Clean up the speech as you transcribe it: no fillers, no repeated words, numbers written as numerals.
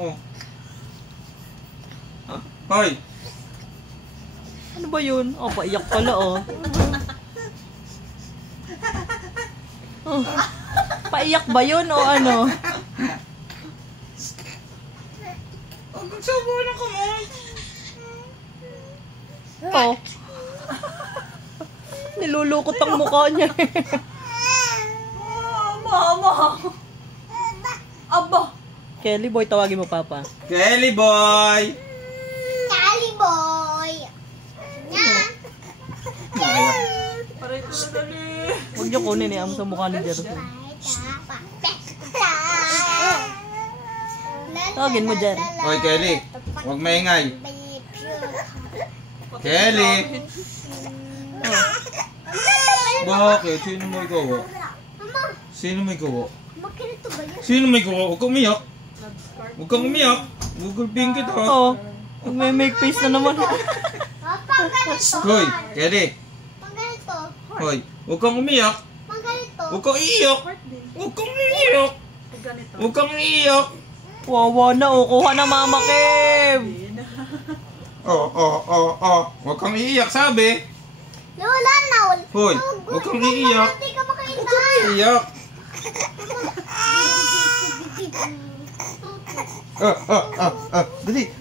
Oh. Hoy. Ano ba yun? Oh, paiyak pala oh. Oh. Paiyak ba yun o ano? Ang sabaw na kamay. Oh. Nilulukot ang mukha niya. Mama! Aba! Kelly boy, tawagin mo papa. Kelly boy! Kelly boy! Huwag niyo kunin eh, amo sa mukha ni Jerry. Tawagin mo, Jer. Hoy, Kelly. Huwag maingay. Kelly! Bakit? Sino may gawa? Sino may gawa? Sino may gawa? Huwag kang umiyak. Huwag kang umiyak. Gugulping kita. Oh, mag-make face na naman. Hoy, Kelly. Hoy, huwag kang umiyak. Huwag kang iiyak. Huwag kang iiyak. Huwag kang iiyak. Wawa na oh, kuha na mama Kev. Huwag kang iiyak, sabi. Lola, naul. Hoy, huwag kang iiyak. Hindi ka Huwag kang iiyak. Dali.